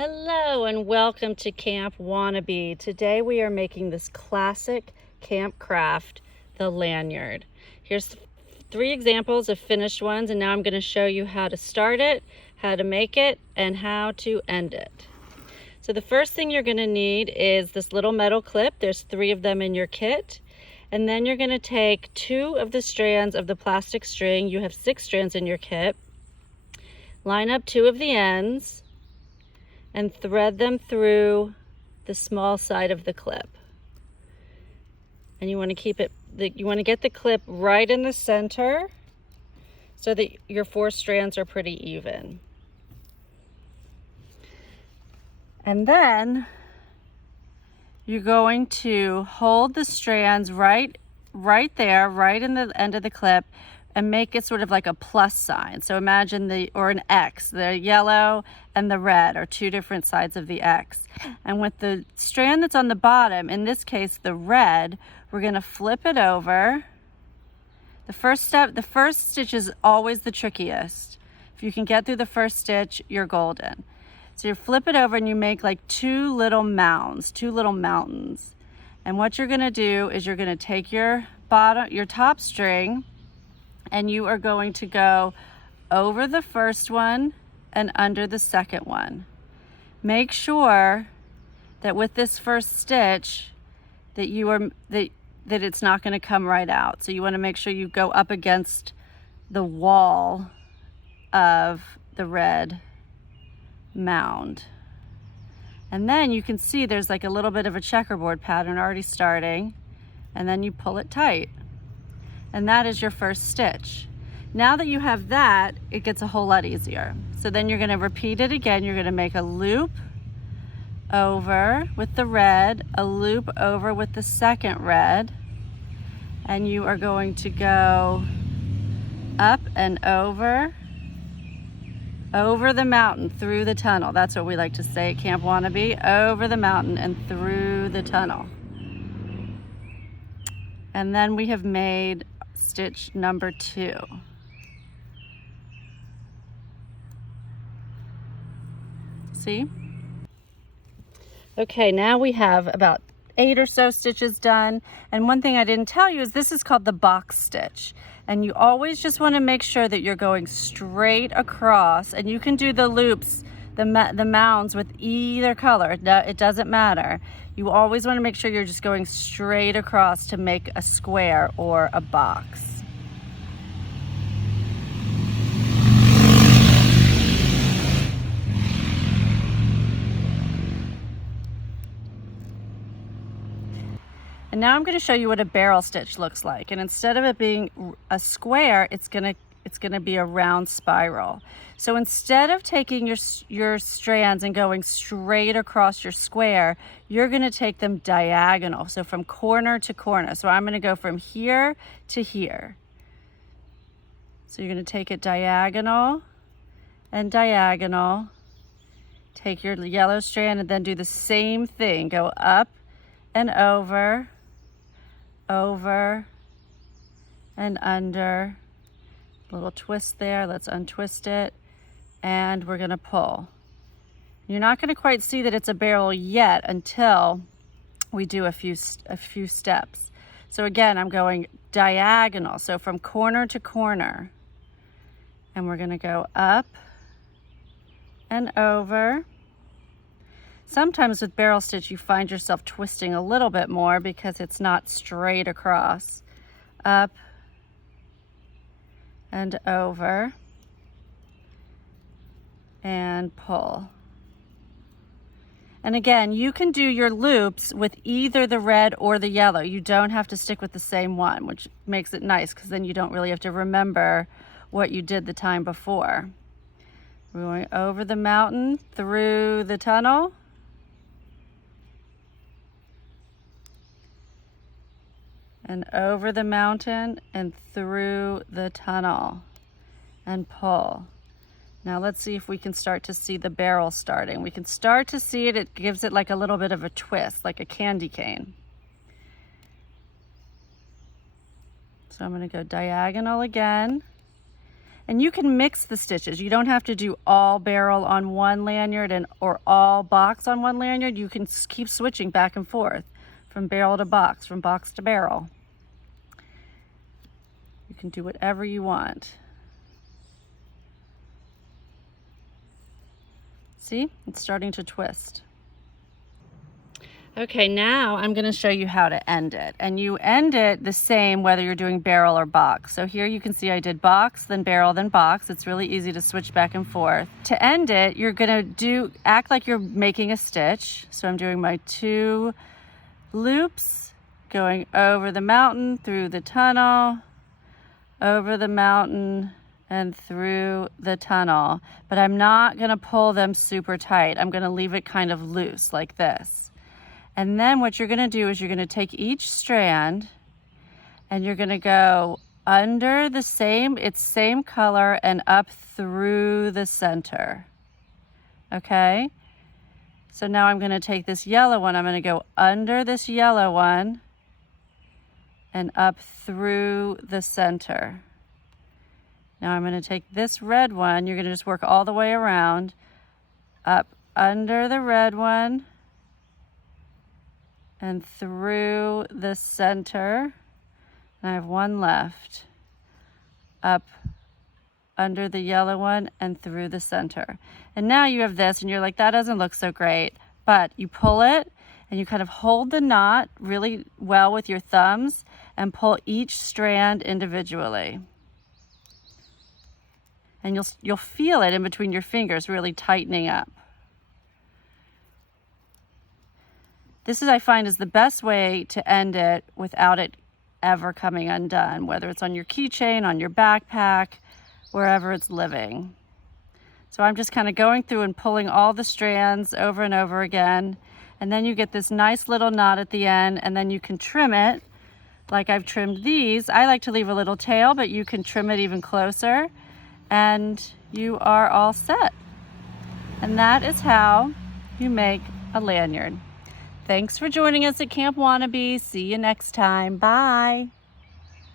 Hello and welcome to Camp Wannabe. Today we are making this classic camp craft, the lanyard. Here's 3 examples of finished ones, and now I'm going to show you how to start it, how to make it, and how to end it. So the first thing you're going to need is this little metal clip. There's 3 of them in your kit. And then you're going to take 2 of the strands of the plastic string. You have 6 strands in your kit. Line up 2 of the ends and thread them through the small side of the clip. And you want to keep it, you want to get the clip right in the center so that your 4 strands are pretty even. And then you're going to hold the strands right there, right in the end of the clip, and make it sort of like a plus sign. So imagine or an X, the yellow and the red are 2 different sides of the X. And with the strand that's on the bottom, in this case the red, we're going to flip it over. The first stitch is always the trickiest. If you can get through the first stitch, you're golden. So you flip it over and you make like 2 little mounds, 2 little mountains. And what you're going to do is you're going to take your top string, and you are going to go over the first one and under the second one. Make sure that with this first stitch that it's not going to come right out. So you want to make sure you go up against the wall of the red mound. And then you can see there's like a little bit of a checkerboard pattern already starting, and then you pull it tight. And that is your first stitch. Now that you have that, it gets a whole lot easier. So then you're going to repeat it again. You're going to make a loop over with the red, a loop over with the second red, and you are going to go up and over the mountain, through the tunnel. That's what we like to say at Camp Wannabe, over the mountain and through the tunnel. And then we have made stitch number 2. See? Okay, now we have about 8 or so stitches done. And one thing I didn't tell you is this is called the box stitch. And you always just want to make sure that you're going straight across, and you can do the loops, the mounds with either color. It doesn't matter. You always want to make sure you're just going straight across to make a square or a box. And now I'm going to show you what a barrel stitch looks like. And instead of it being a square, it's going to be a round spiral. So instead of taking your strands and going straight across your square, you're going to take them diagonal. So from corner to corner. So I'm going to go from here to here. So you're going to take it diagonal and diagonal. Take your yellow strand and then do the same thing. Go up and over and under. Little twist there. Let's untwist it, and we're going to pull. You're not going to quite see that it's a barrel yet until we do a few steps. So again, I'm going diagonal, so from corner to corner, and we're going to go up and over. Sometimes with barrel stitch you find yourself twisting a little bit more because it's not straight across. Up and over and pull. And again, you can do your loops with either the red or the yellow. You don't have to stick with the same one, which makes it nice because then you don't really have to remember what you did the time before. We're going over the mountain, through the tunnel, and over the mountain and through the tunnel, and pull. Now let's see if we can start to see the barrel starting. We can start to see it. It gives it like a little bit of a twist, like a candy cane. So I'm going to go diagonal again. And you can mix the stitches. You don't have to do all barrel on one lanyard or all box on one lanyard. You can keep switching back and forth from barrel to box, from box to barrel. You can do whatever you want. See, it's starting to twist. Okay, now I'm going to show you how to end it. And you end it the same whether you're doing barrel or box. So here you can see I did box, then barrel, then box. It's really easy to switch back and forth. To end it, you're going to act like you're making a stitch. So I'm doing my 2 loops, going over the mountain, through the tunnel, over the mountain, and through the tunnel. But I'm not going to pull them super tight. I'm going to leave it kind of loose like this. And then what you're going to do is you're going to take each strand and you're going to go under the same color and up through the center. Okay? So now I'm going to take this yellow one, I'm going to go under this yellow one and up through the center. Now I'm going to take this red one, you're going to just work all the way around, up under the red one, and through the center, and I have one left, up under the yellow one and through the center. And now you have this and you're like, that doesn't look so great, but you pull it and you kind of hold the knot really well with your thumbs and pull each strand individually. And you'll feel it in between your fingers really tightening up. This is, I find, is the best way to end it without it ever coming undone, whether it's on your keychain, on your backpack, wherever it's living. So I'm just kind of going through and pulling all the strands over and over again. And then you get this nice little knot at the end, and then you can trim it like I've trimmed these. I like to leave a little tail, but you can trim it even closer and you are all set. And that is how you make a lanyard. Thanks for joining us at Camp Wannabe. See you next time. Bye.